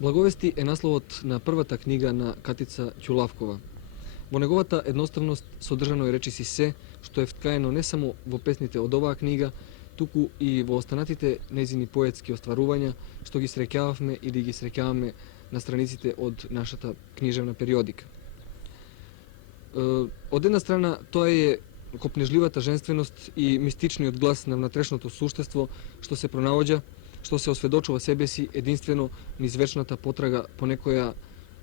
Благовести е насловот на првата книга на Катица Ќулавкова. Во неговата едноставност содржано е речиси се, што е вткаено не само во песните од оваа книга, туку и во останатите незини поетски остварувања, што ги среќававме или ги среќаваме на страниците од нашата книжевна периодика. Од една страна, тоа е копнежливата женственост и мистичниот глас на внатрешното суштество што се пронаоѓа, што се осведочува себе си единствено низ вечната потрага по некоја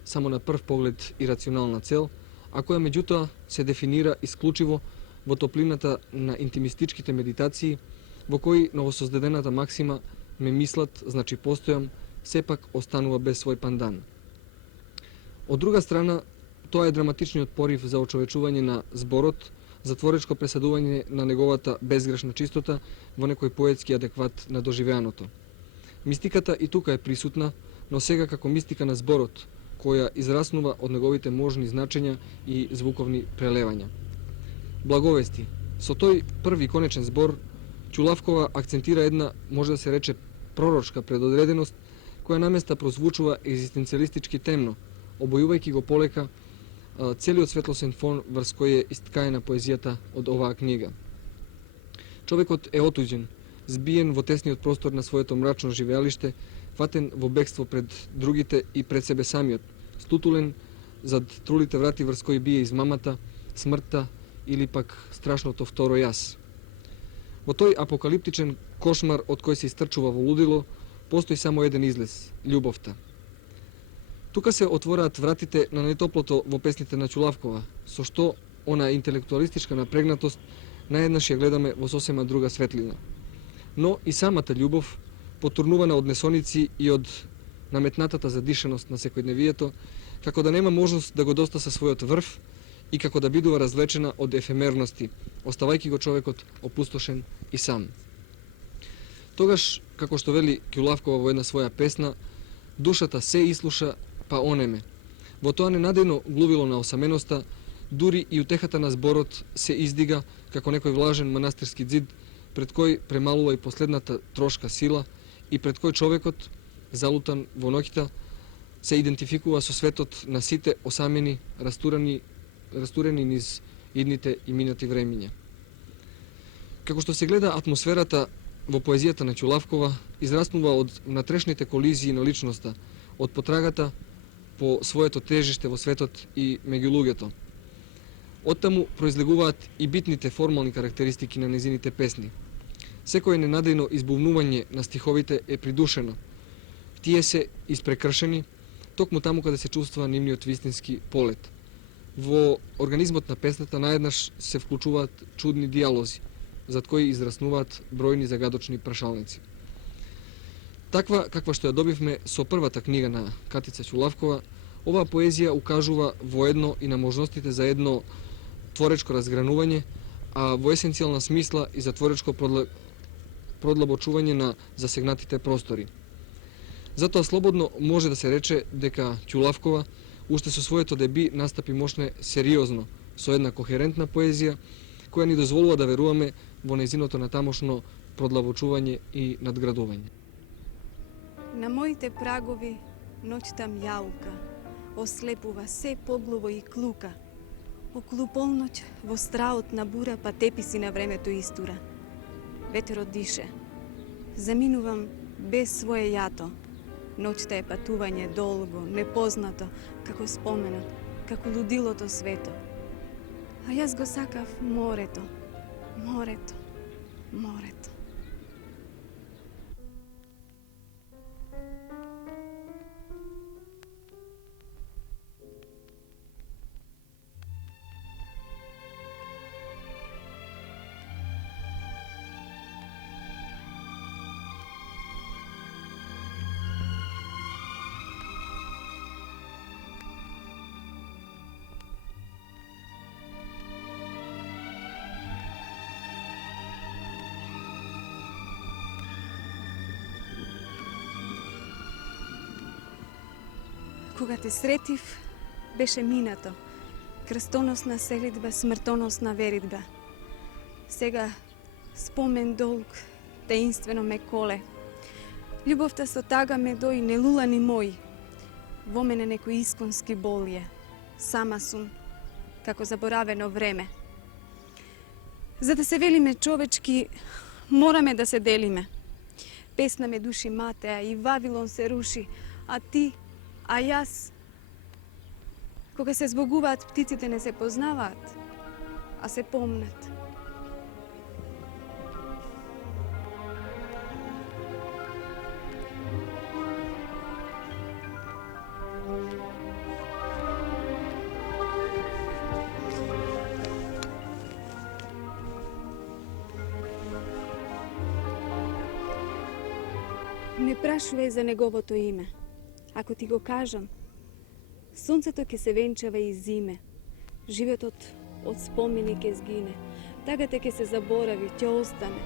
само на прв поглед ирационална цел, а која меѓутоа се дефинира исклучиво во топлината на интимистичките медитации, во кои новосоздадената максима ме мислат, значи постојам, сепак останува без свој пандан. Од друга страна, тоа е драматичниот порив за очовечување на зборот, за творечко пресадување на неговата безгрешна чистота во некој поетски адекват на доживеаното. Мистиката и тука е присутна, но сега како мистика на зборот, која израснува од неговите можни значења и звуковни прелевања. Благовести. Со тој први конечен збор, Ќулавкова акцентира една, може да се рече, пророчка предодреденост, која наместа прозвучува екзистенцијалистички темно, обојувајќи го полека целиот светлосен фон врз кој е исткаена поезијата од оваа книга. Човекот е отуѓен, збиен во тесниот простор на своето мрачно живеалиште, фатен во бегство пред другите и пред себе самиот, стутулен зад трулите врати врз кои бие измамата, смртта или пак страшното второ јас. Во тој апокалиптичен кошмар од кој се истрчува во лудило, постои само еден излез – љубовта. Тука се отвораат вратите на најтоплото во песните на Ќулавкова, со што она интелектуалистичка напрегнатост наеднаш ја гледаме во сосема друга светлина. Но и самата љубов, потурнувана од несоници и од наметнатата задишаност на секојдневието, како да нема можност да го достаса својот врв и како да бидува развлечена од ефемерности, оставајќи го човекот опустошен и сам. Тогаш, како што вели Ќулавкова во една своја песна, душата се ислуша, па онеме. Во тоа ненадејно глувило на осаменоста, дури и утехата на зборот се издига како некој влажен манастирски ѕид, пред кој премалува и последната трошка сила и пред кој човекот, залутан во ноќта, се идентификува со светот на сите осамени, растурени низ идните и минати времиња. Како што се гледа атмосферата во поезијата на Ќулавкова, израснува од внатрешните колизии на личноста, од потрагата по своето тежиште во светот и меѓу луѓето. Оттаму произлегуваат и битните формални карактеристики на незините песни. Секој ненадејно избувнување на стиховите е придушено. Тие се испрекршени, токму таму каде се чувствува нивниот вистински полет. Во организмот на песната наеднаш се вклучуваат чудни диалози, зад кои израснуваат бројни загадочни прашалници. Таква каква што ја добивме со првата книга на Катица Ќулавкова, оваа поезија укажува воедно и на можностите за едно творечко разгранување, а во есенцијална смисла и за творечко продлабочување на засегнатите простори. Затоа слободно може да се рече дека Ќулавкова уште со своето деби настапи мошне сериозно, со една кохерентна поезија, која ни дозволува да веруваме во нејзиното натамошно продлабочување и надградување. На моите прагови ноќта мјаука, ослепува се поглуво и клука. Околу полноќ во страот на бура па теписи на времето истура. Ветерот дише. Заминувам без своје јато. Ноќта е патување долго, непознато, како споменот, како лудилото свето. А јас го сакав морето, морето, морето. Кога те сретив, беше минато. Крстоносна селидба, смртоносна веридба. Сега спомен долг, таинствено ме коле. Љубовта со тага ме дои нелулани мој. Во мене некои исконски болje. Сама сум, како заборавено време. За да се велиме човечки, мораме да се делиме. Песна ме души Матеа и Вавилон се руши, а ти, а јас. Кога се збогуваат, птиците не се познаваат, а се помнат. Не прашувај за неговото име. Ако ти го кажам, сонцето ќе се венчава и зиме. Животот од спомени ќе згине. Тагата ќе се заборави, ќе остане.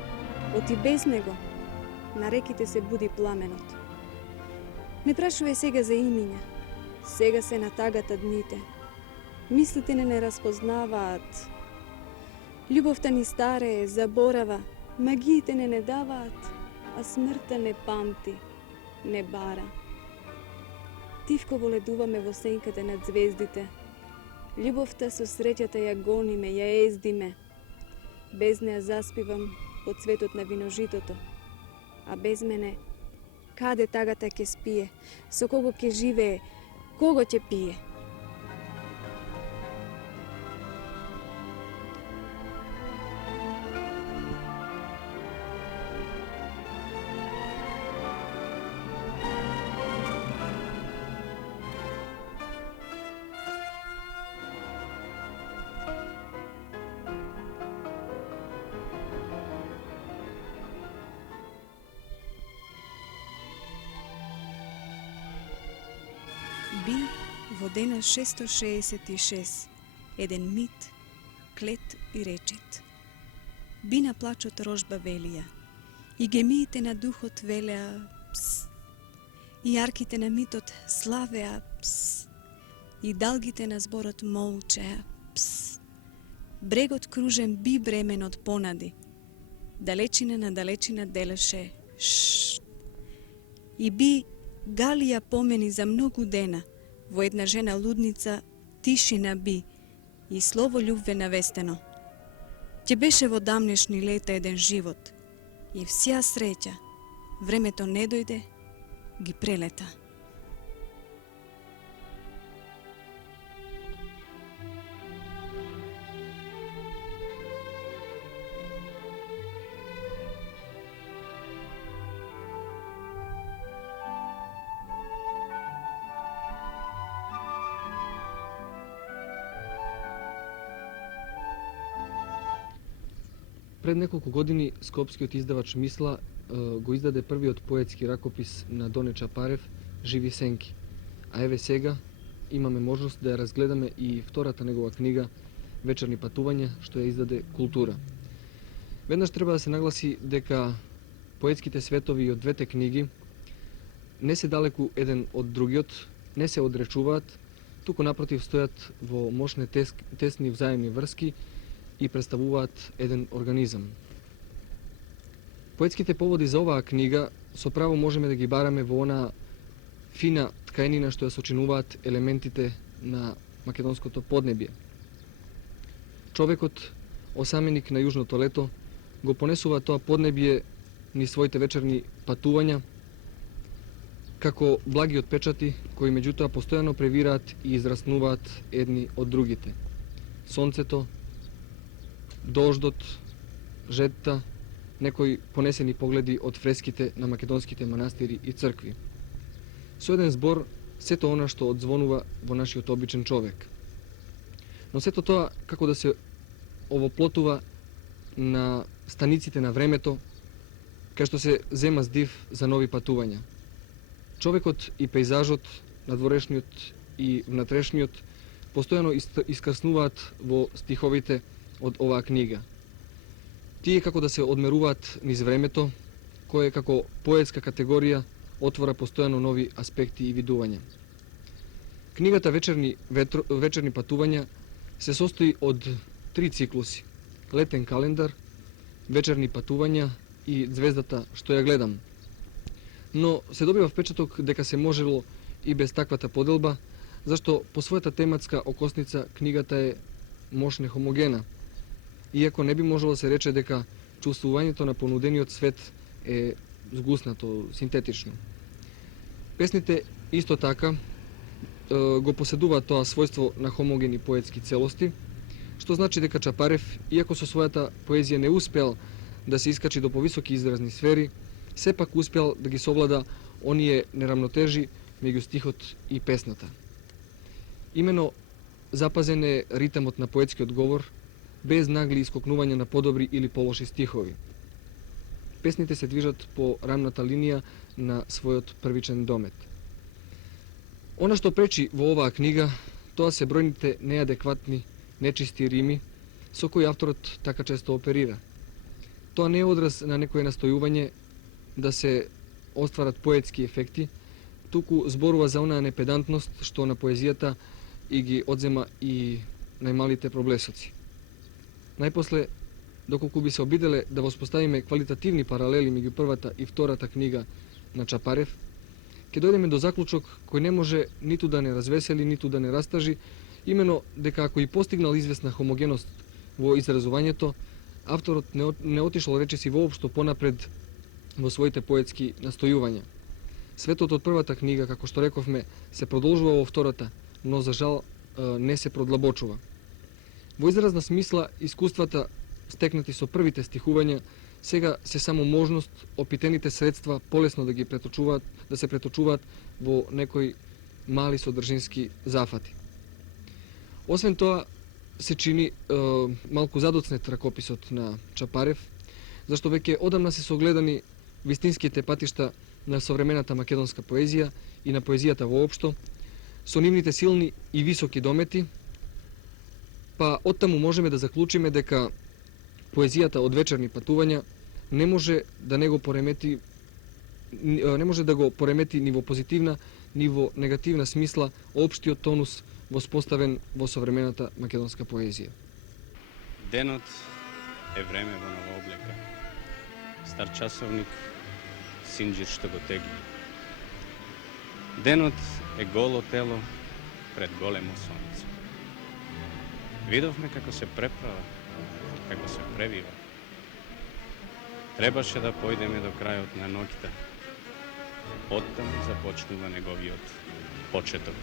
Оти без него на реките се буди пламенот. Не прашувај сега за имиња. Сега се на тагата дните. Мислите не разпознаваат. Љубовта ни старее, заборава. Магиите не даваат. А смртта не памти, не бара. Тивко воледуваме во сенката над звездите. Љубовта со среќата ја гониме, ја ездиме. Без неа заспивам под цветот на виножитото. А без мене, каде тагата ќе спие? Со кого ќе живее? Кого ќе пие? Би во дена 666, еден мит, клет и речит. Би на плачот рожба велија, и гемиите на духот велеа пс, и арките на митот славеа пс, и далгите на зборот молчеа пс. Брегот кружен би бремен од понади, далечина на далечина делеше шшт. И би Галија помени за многу дена, во една жена лудница тишина би и слово љубве навестено. Ќе беше во дамнешни лета еден живот и вся среќа, времето не дојде, ги прелета. Пред неколку години скопскиот издавач Мисла го издаде првиот поетски ракопис на Доне Чапарев «Живи сенки». А еве сега имаме можност да ја разгледаме и втората негова книга «Вечерни патувања», што ја издаде Култура. Веднаш треба да се нагласи дека поетските светови од двете книги не се далеку еден од другиот, не се одречуваат, туку напротив стојат во мощни тесни взаимни врски и представуваат еден организам. Поетските поводи за оваа книга со право можеме да ги бараме во онаа фина ткаенина што ја сочинуваат елементите на македонското поднебје. Човекот, осаменик на јужното лето, го понесува тоа поднебје низ своите вечерни патувања, како благи отпечати кои меѓутоа постојано превираат и израснуваат едни од другите. Сонцето, дождот, жетта, некои понесени погледи од фреските на македонските манастири и цркви. Со еден збор, сето она што одзвонува во нашиот обичен човек. Но сето тоа како да се овоплотува на станиците на времето, кај што се зема здив за нови патувања. Човекот и пейзажот, надворешниот и внатрешниот, постојано искаснуваат во стиховите од оваа книга. Тие како да се одмеруваат низ времето, кое како поетска категорија отвора постојано нови аспекти и видувања. Книгата Вечерни патувања се состои од 3 циклуси: Летен календар, Вечерни патувања и Звездата што ја гледам. Но се добива впечаток дека се можело и без таквата поделба, зашто по својата тематска окосница книгата е мощно хомогена. Иако не би можело да се рече дека чувствувањето на понудениот свет е згуснато, синтетично. Песните исто така го поседуваат тоа својство на хомогени поетски целости, што значи дека Чапарев, иако со својата поезија не успеал да се искачи до повисоки изразни сфери, сепак успеал да ги совлада оние неравнотежи меѓу стихот и песната. Имено запазен е ритмот на поетскиот говор, без нагли искокнување на подобри или полоши стихови. Песните се движат по рамната линија на својот првичен домет. Она што пречи во оваа книга, тоа се бројните неадекватни, нечисти рими, со кои авторот така често оперира. Тоа не е одраз на некое настојување да се остварат поетски ефекти, туку зборува за онаа непедантност што на поезијата и ги одзема и најмалите проблесоци. Најпосле, доколку би се обиделе да воспоставиме квалитативни паралели меѓу првата и втората книга на Чапарев, ќе дојдеме до заклучок кој не може ниту да не развесели, ниту да не растажи, имено дека ако и постигнал известна хомогеност во изразувањето, авторот не отишол речиси воопшто понапред во своите поетски настојувања. Светот од првата книга, како што рековме, се продолжува во втората, но за жал не се продлабочува. Во изразна смисла, искуствата стекнати со првите стихувања сега се само можност опитените средства полесно да ги преточуваат, да се преточуваат во некои мали содржински зафати. Освен тоа, се чини малку задоцнет ракописот на Чапарев, зашто веќе одамна се согледани вистинските патишта на современата македонска поезија и на поезијата воопшто, со нивните силни и високи домети, па оттаму можеме да заклучиме дека поезијата од вечерни патувања не може да го поремети ни во позитивна, ни во негативна смисла општиот тонус воспоставен во современата македонска поезија. Денот е време во нова облека. Стар часовник, синџир што го тегли. Денот е голо тело пред големо сонце. Видовме како се преправа, како се превива. Требаше да појдеме до крајот на ноќта. Оттаму започнува неговиот почеток.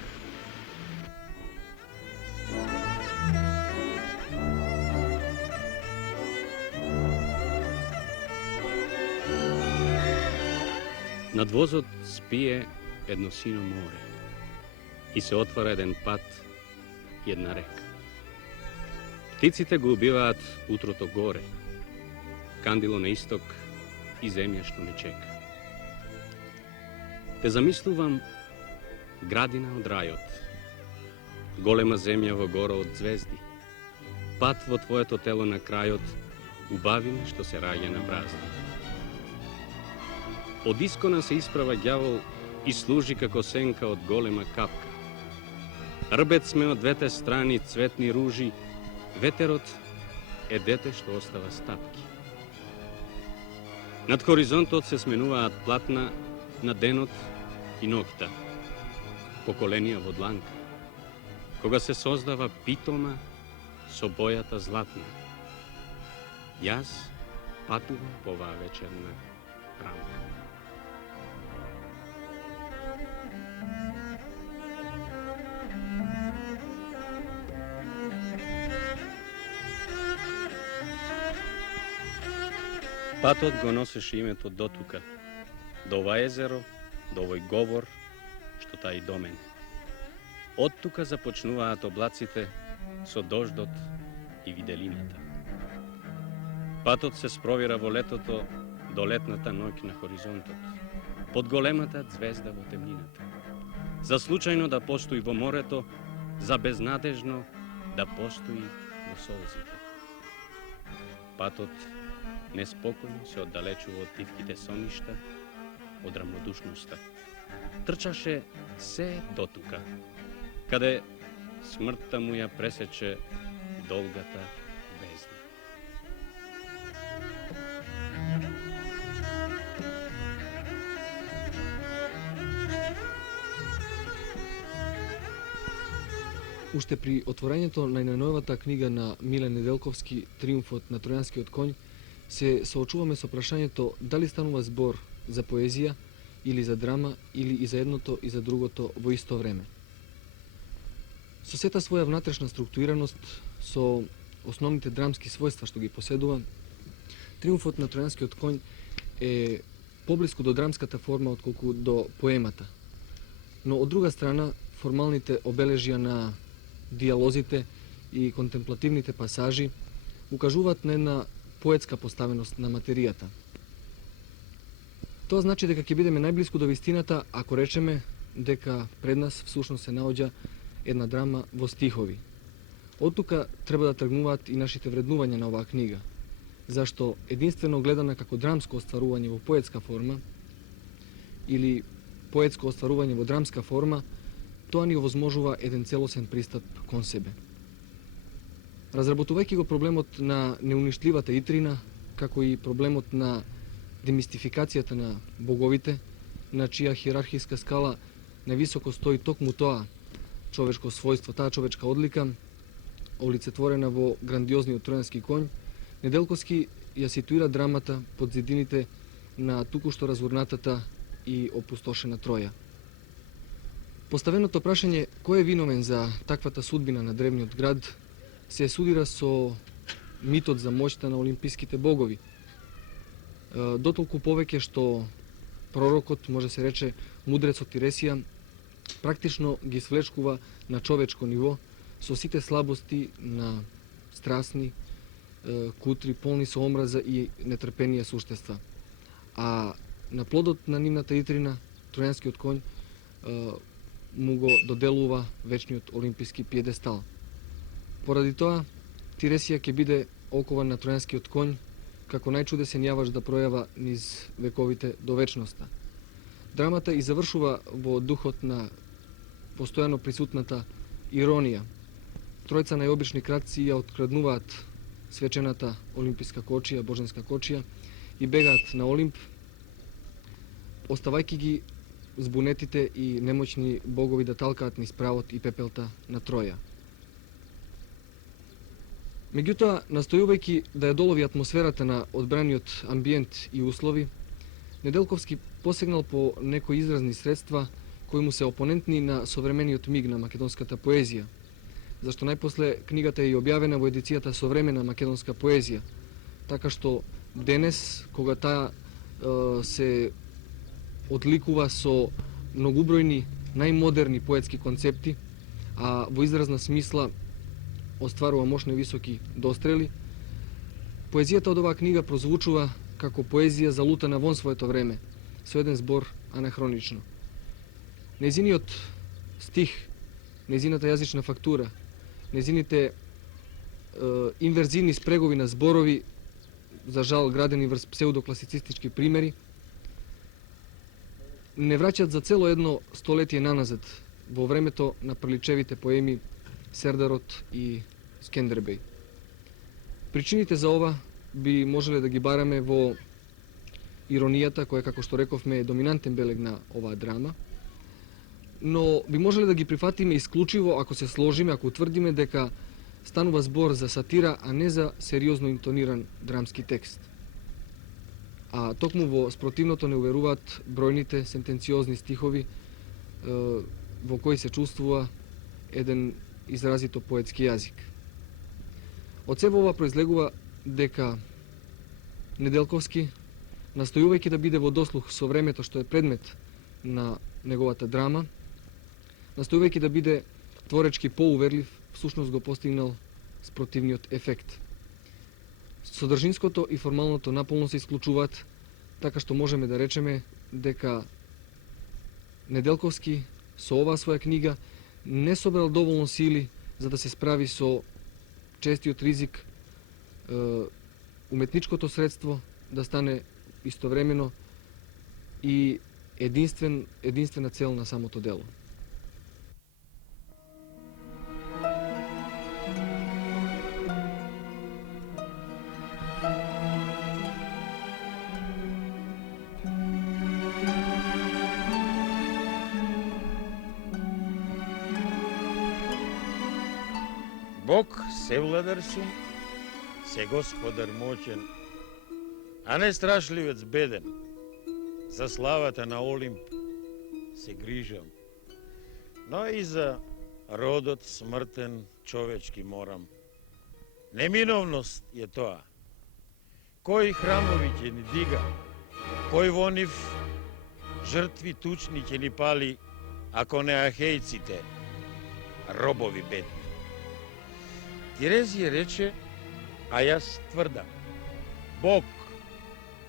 Над возот спие едно сино море и се отвара еден пат и една река. Птиците го убиваат утрото горе, кандило на исток и земја што ме чека. Те замислувам градина од рајот, голема земја во гора од звезди, пат во твоето тело на крајот, убавина што се раѓа на празни. Од искона се исправа ѓавол и служи како сенка од голема капка. Рбец сме од двете страни цветни ружи, ветерот е дете што остава стапки. Над хоризонтот се сменуваат платна на денот и ноќта, поколенија во дланка, кога се создава питома со бојата златна. Јас патувам по оваа вечерна рамка. Патот го носеше името дотука, до ова езеро, до овој говор, што таи до мене. Од тука започнуваат облаците со дождот и виделината. Патот се спровира во летото до летната ноќ на хоризонтот, под големата звезда во темнината. За случајно да постои во морето, за безнадежно да постои во солзите. Патот неспокојно се оддалечува од тивките соништа, од рамнодушноста. Трчаше се дотука, каде смртта му ја пресече долгата бездна. Уште при отворањето на најновата книга на Миле Неделковски Триумфот на Тројанскиот конј се соочуваме со прашањето дали станува збор за поезија или за драма или и за едното и за другото во исто време. Со сета своја внатрешна структурираност, со основните драмски својства што ги поседува, Триумфот на Тројанскиот конј е поблиску до драмската форма отколку до поемата. Но од друга страна, формалните обележја на диалозите и контемплативните пасажи укажуваат на една поетска поставеност на материјата. Тоа значи дека ќе бидеме најблиску до вистината ако речеме дека пред нас всушност се наоѓа една драма во стихови. Од тука треба да тргнуваат и нашите вреднувања на оваа книга, зашто единствено гледана како драмско остварување во поетска форма или поетско остварување во драмска форма, тоа ни овозможува еден целосен пристап кон себе. Разработувајќи го проблемот на неуништливата итрина, како и проблемот на демистификацијата на боговите, на чија хиерархиска скала највисоко стои токму тоа човечко својство, таа човечка одлика, олицетворена во грандиозниот Тројански конј, Неделковски ја ситуира драмата под зидините на тукушто разурнатата и опустошена Троја. Поставеното прашање кој е виновен за таквата судбина на древниот град се судира со митот за моќта на олимписките богови. Дотолку повеќе што пророкот, може се рече мудрецот Тиресија, практично ги свлечкува на човечко ниво со сите слабости на страсни, кутри, полни со омраза и нетрпение суштества. А на плодот на нивната итрина, Тројанскиот конј му го доделува вечниот олимписки пиедестал. Поради тоа, Тиресија ќе биде окован на Тројанскиот конј како најчудесен јавач да пројава низ вековите до вечноста. Драмата и завршува во духот на постојано присутната иронија. Тројца најобични кратци ја откраднуваат свечената олимписка кочија, боженска кочија и бегаат на Олимп, оставајќи ги збунетите и немоćни богови да талкаат низ правот и пепелта на Троја. Меѓутоа, настојувајќи да ја долови атмосферата на одбраниот амбиент и услови, Неделковски посегнал по некои изразни средства кои му се опонентни на современиот миг на македонската поезија, зашто најпосле книгата е и објавена во едицијата Современа македонска поезија, така што денес, кога таа се одликува со многубројни најмодерни поетски концепти, а во изразна смисла остварува мощни високи дострели, поезијата од оваа книга прозвучува како поезија залутана вон своето време, со еден збор анахронично. Незиниот стих, незината јазична фактура, незините инверзивни спрегови на зборови, за жал градени врз псевдокласицистички примери, не враќаат за цело едно столетие наназад, во времето на приличевите поеми Сердарот и Скендербеј. Причините за ова би можеле да ги бараме во иронијата, која, како што рековме, е доминантен белег на оваа драма, но би можеле да ги прифатиме исклучиво ако се сложиме, ако утврдиме дека станува збор за сатира, а не за сериозно интониран драмски текст. А токму во спротивното не уверуваат бројните сентенциозни стихови во кои се чувствува еден изразито поетски јазик. Од себе ова произлегува дека Неделковски, настојувајќи да биде во дослух со времето што е предмет на неговата драма, настојувајќи да биде творечки поуверлив, всушност го постигнал спротивниот ефект. Содржинското и формалното наполно се исклучуваат, така што можеме да речеме дека Неделковски со оваа своја книга не собрал доволно сили за да се справи со честиот ризик уметничкото средство да стане истовремено и единствена цел на самото дело. всевладар сум, се господар моćен, a ne strašljivec beden. Za slavata na Olimp se grižam. No i za rodot smrten čovečki moram. Neminovnost je to. Koji hramovi će ni diga, koji voniv žrtvi tučni će ni pali, ako ne ahejcite, robovi bedni. Tirezije reče, a ja tvrdam, Bog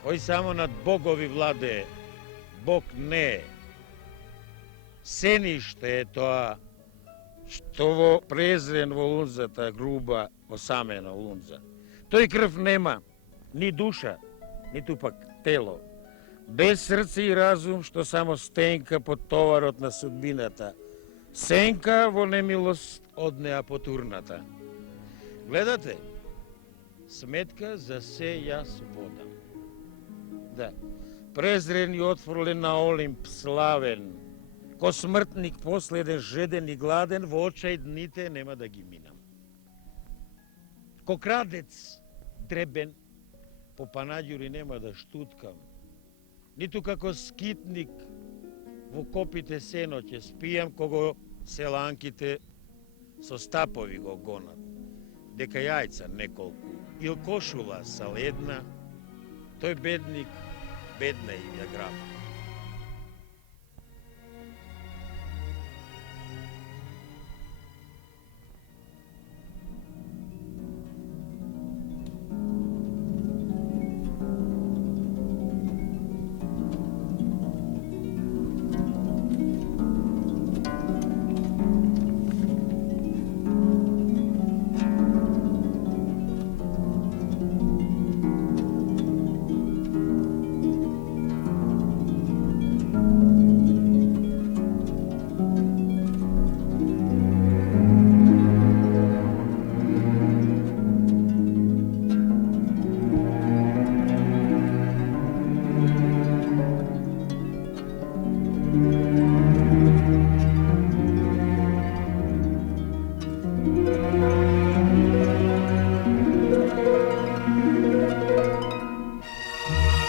koji samo nad bogovi vlade, Bog ne. Senište je to, što vo prezren vo lunza, ta gruba osamena lunza. To i krv nema, ni duša, ni tupak telo. Bez srce i razum, što samo stenka pod tovarot na sudbinata. Senka vo nemilost od neapoturnata. Gledate, smetka za se jas vodam. Da, prezren i otvorlen na Olimp slaven, ko smrtnik posleden, žeden i gladen, v očaj dnite nema da gi minam. Ko kradec treben, po Panađuri nema da štutkam, nitu kako skitnik vo kopite seno će spijam, kogo selankite so stapovi go gonat, deka jajca nekolku, il košula sa ledna, to je bednik, bedna im je grab.